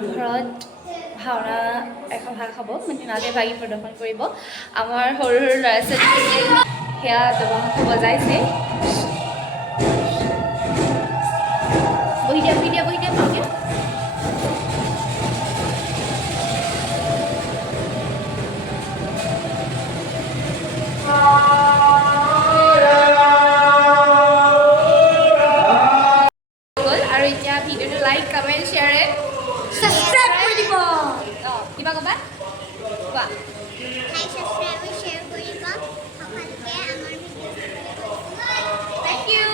নামঘৰত ভাওনা এখন ভাগ খাব মানে নাচে ভাগি প্ৰদৰ্শন কৰিব আমাৰ সৰু সৰু ল'ৰা ছোৱালীখিনিয়ে সেয়া দবাংশ বজাইছে বহি দিয়া আৰু এতিয়া ভিডিঅ'টো like comment share and subscribe কৰি দিব কিবা ক'বা কোৱা Thank you.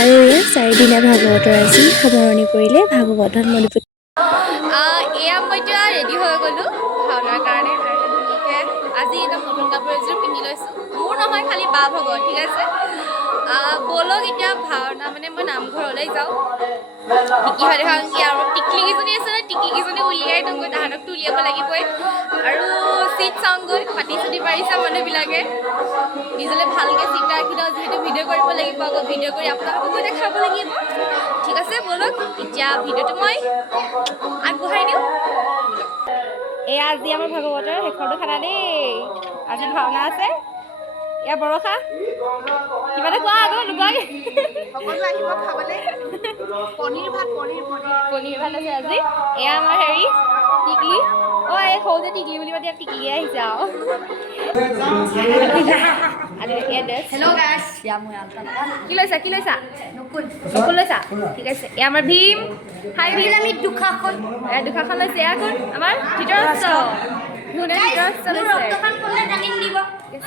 আৰু এয়া 4 দিনীয়া ভাগৱতৰ আজি সামৰণি পৰিলে ভাগৱতত মণিপুৰ এয়া মই এতিয়া ৰেডি হৈ গ'লোঁ ভাওনাৰ কাৰণে আৰু ধুনীয়াকৈ আজি একদম নতুন কাপোৰ এযোৰ পিন্ধি লৈছোঁ মোৰ নহয় খালি বা ভগত ঠিক আছে ব'লক এতিয়া ভাওনা মানে মই নামঘৰলৈ যাওঁ টিকি হৈ দেখাওঁ কি আৰু টিকলিকেইজনী আছে নহয় টিকলিকেইজনী উলিয়াই দিওঁগৈ তাহাঁতকতো উলিয়াব লাগিবই আৰু চিট চাওঁগৈ পাতি চাতি পাৰিছে মানুহবিলাকে নিজলৈ ভালকৈ চিট ৰাখি দিওঁ যিহেতু ভিডিঅ' কৰিব লাগিব আকৌ ভিডিঅ' কৰি আপোনালোককো দেখাব লাগিব ঠিক আছে ব'লক এতিয়া ভিডিঅ'টো মই আগবঢ়াই দিওঁ এয়া আজি আমাৰ ভাগৱতৰ শেষৰটো খানা দেই আজি ভাওনা আছে এয়া বৰষা কিবা এটা কোৱা আকৌ নোকোৱাকৈ সকলো আহিব খাবলৈ পনীৰ ভাত আছে আজি এয়া আমাৰ হেৰি টিকলি এই সৰু যে টিকলি বুলি মাতি টিকলিয়ে আহিছে আৰু হেল্ল' গাইছ কি লৈছা নকুল লৈছা ঠিক আছে এয়া আমাৰ ভীম হাই ভীম আমি দুখাখন লৈছে এয়া কোন আমাৰ ধৃতৰাষ্ট্ৰ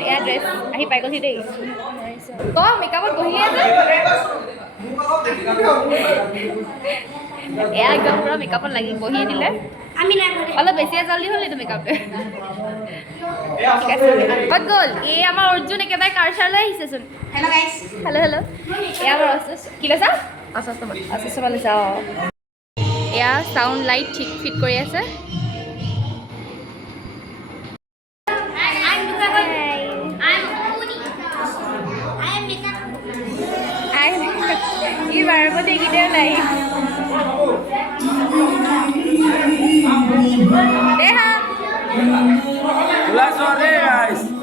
এয়া ড্ৰেছ আহি পাই গ'লহি দেই মেকআপত বহি আছে এয়া একদম পুৰা মেকআপত লাগি বহি দিলে অলপ বেছিয়ে জল্দি হ'ল এইটো মেকআপটো ঠিক আছে ক'ত গ'ল এই আমাৰ অৰ্জুন একেবাৰে কাৰচাৰলৈ আহিছেচোন হেল্ল' এয়া আমাৰ কি লৈছা আচস্ত লৈছা অঁ এয়া চাউণ্ড লাইট ঠিক ফিট কৰি আছে বাৰপতি এইকেইটাও নাই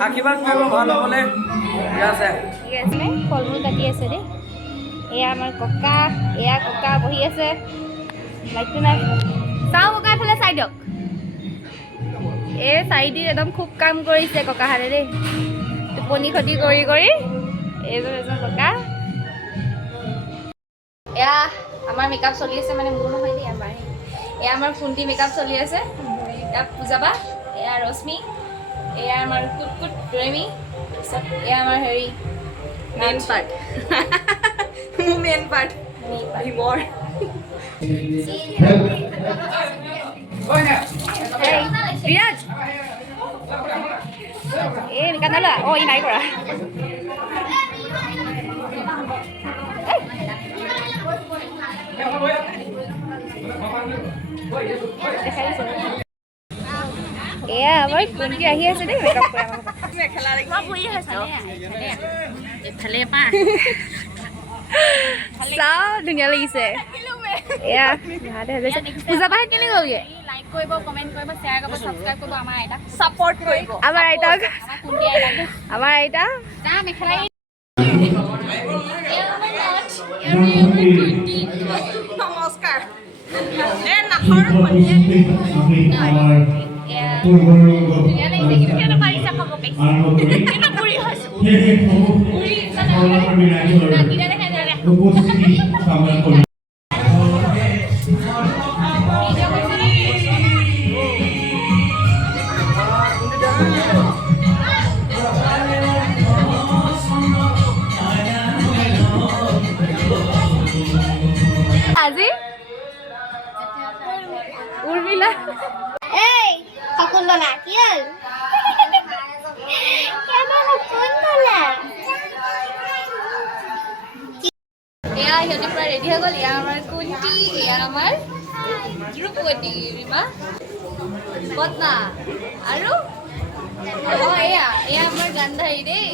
আশীৰ্বাদ কৰিব ভাল হ'বলৈ ঠিক আছে ফল মূল কাটি আছে দেই এয়া আমাৰ ককা এয়া ককা বহি আছে লাইটটো নাই চাওঁ ককা এফালে চাই দিয়ক এই চাইডি একদম খুব কাম কৰিছে ককাহাতে দেই টোপনি ক্ষতি কৰি এইজন ককা এয়া আমাৰ মেকআপ চলি আছে মানে মোৰ নহয় দেই আমাৰ এয়া আমাৰ ফুণ্টি মেকআপ চলি আছে এয়া পূজাবা এয়া ৰশ্মি এয়া আমাৰ কুটকুট প্ৰেমী তাৰপিছত এয়া আমাৰ হেৰি মেইন পাৰ্ট ভীমৰ বিৰাজ এই মেকআপ নালোৱা ই নাই কৰা এয়া আমাৰ কোনটি আহি আছে দেই মেকআপ কৰা চাওঁ ধুনীয়া লাগিছে এয়া ভাতে হৈছে পূজা পাহে কেনে গ'লগে লাইক কৰিব কমেণ্ট কৰিব শ্বেয়াৰ কৰিব ছাবস্ক্ৰাইব কৰিব আমাৰ আইতাক ছাপৰ্ট কৰিব আমাৰ আইতা মেখেলা নমস্কাৰ ধুনীয়া লাগিছে কিন্তু কেনে পাৰিছা খাব পাইছে কেনে পুৰি হৈছো পুৰি নাগিনা দেখাই যাৰে আজি উৰ্মিলা এই শকুন্তলা কি হ'ল কেৱল শকুন্তলা এয়া সিহঁতে পুৰা ৰেডি হৈ গ'ল এয়া আমাৰ কুন্তি এয়া আমাৰ দ্ৰুপদী ৰীমা পদ্মা আৰু এয়া এয়া আমাৰ গান্ধাৰী দেই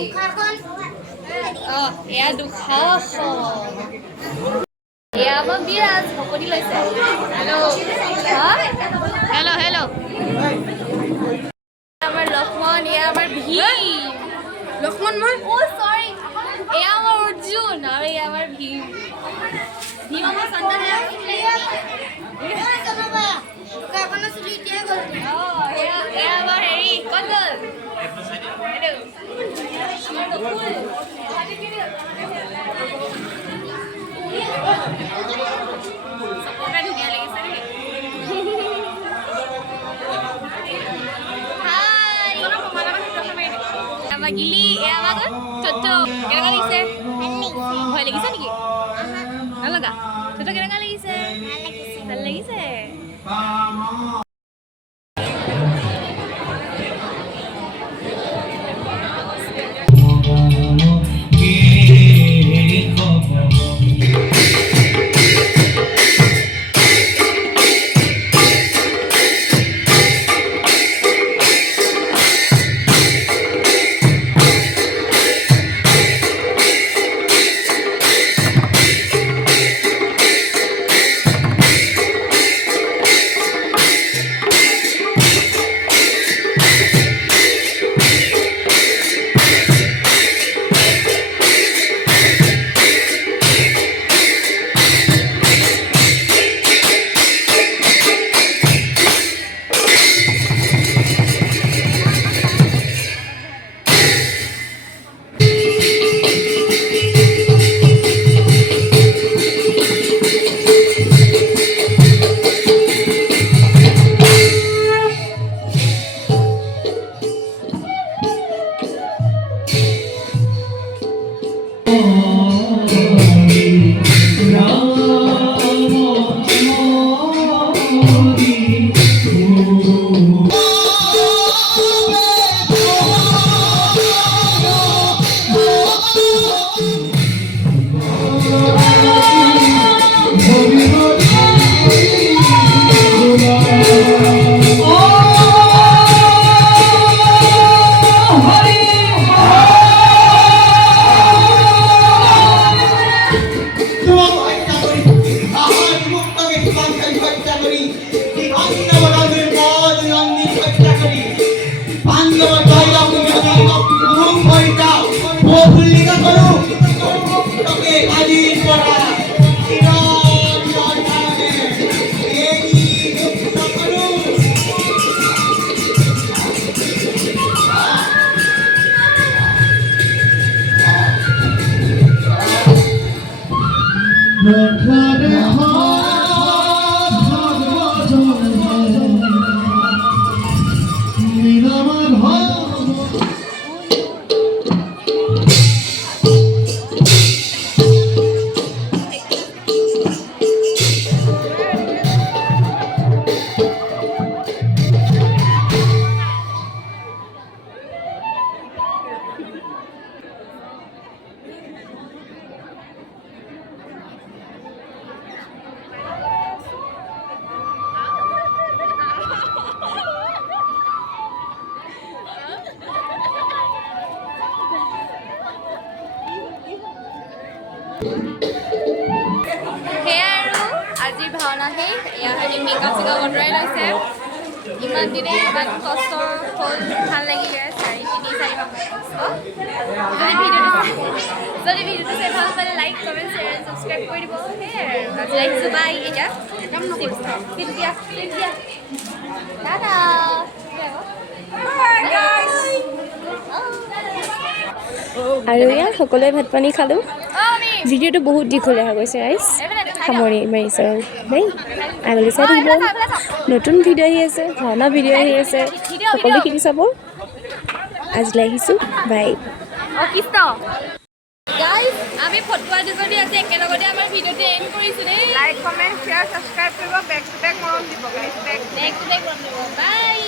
এয়া দুসাহস এয়া আমাৰ বিৰাজ ভকতি লৈছে হেল্ল' হেল্ল' আমাৰ লক্ষ্মণ এয়া আমাৰ ভীম লক্ষ্মণ মই চৰি এয়া আমাৰ অৰ্জুন আৰু এয়া আমাৰ ভীম ভীম আমাৰ সন্তান এয়া আমাৰ হেৰি ক'ত গ'ল চবকে ধুনীয়া লাগিছে দেই আমাৰ গিলি এয়া আমাৰ চচ্চ কেনেকুৱা লাগিছে ভয় লাগিছে নেকি ভাল লগা চচ্চ কেনেকুৱা লাগিছে ভাল লাগিছে আজিৰ ভাওনা সেই এয়া হেৰি মেকআপ চেকআপ অঁতৰাই লৈছে ইমান দিনে ইমান কষ্ট হ'ল ভাল লাগিলে 3-4 মাহ কষ্ট যদি ভিডিঅ'টো চাই ভাল পালে লাইক কমেণ্ট শ্বেয়াৰ ছাবস্ক্ৰাইব কৰি দিব সেয়াই আজি আহিছোঁ বাই এতিয়া একদম নকৰিছোঁ দাদা আৰু এয়া সকলোৱে ভাত পানী খালোঁ ভিডিঅ'টো বহুত দীঘলীয়া হৈ গৈছে ৰাইজ সামৰণি মাৰিছোঁ আৰু দেই আগলৈ চাই থাকিব নতুন ভিডিঅ' আহি আছে ভাওনা ভিডিঅ' আহি আছে সকলোখিনি চাব আজিলৈ আহিছোঁ বাই গাইজ আমি ফটোৱা দুজনী আজি একেলগতে আমাৰ ভিডিঅ'টো এণ্ড কৰিছোঁ দেই লাইক কমেণ্ট শ্বেয়াৰ ছাবস্ক্ৰাইব কৰিব বেক টু বেক মৰম দিব গাইছ বেক নেক্সট ডে বাই